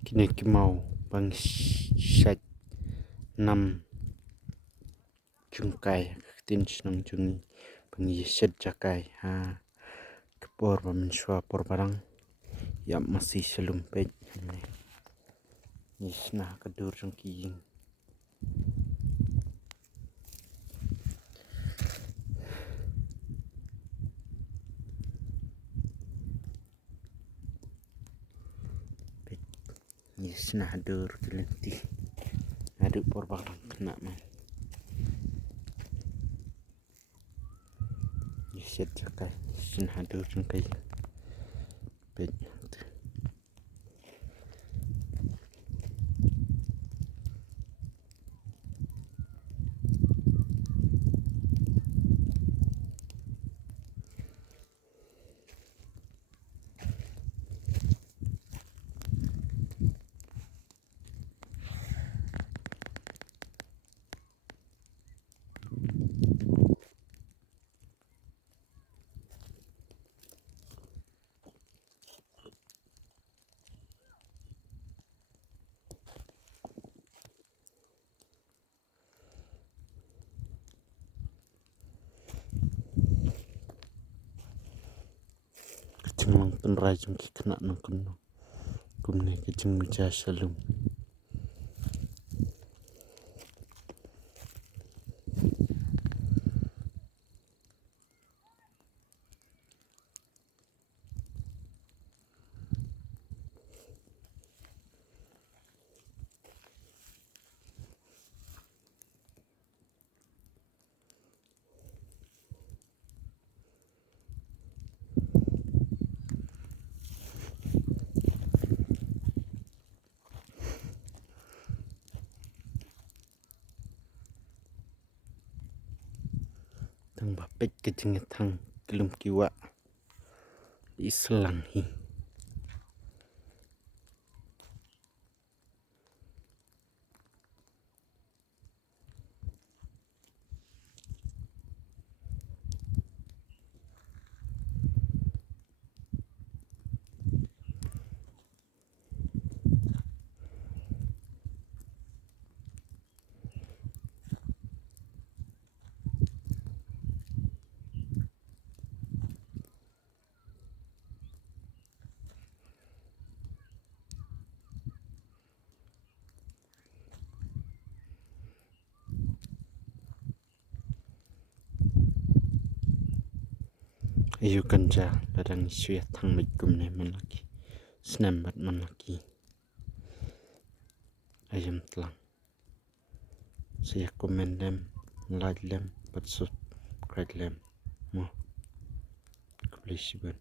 Kini mau bang sạch năm chungkai tin senang chung bang sạch jakai ha kepor menshua por barang ya masih selumpet nisna kedur chung kijing nisna hadur kelenti aduk por barang kena man sạch jakai sin hadur chung kijing pet kecemang penrai chung kena nang kuno kumne keceng meja salum tang bapet keceng tang kelum kiwa islang hi ayu kanja ladang suya thang mit kumne manaki snambat manaki ayam telang saya komen lem like lem pat subscribe lem mo kubli siban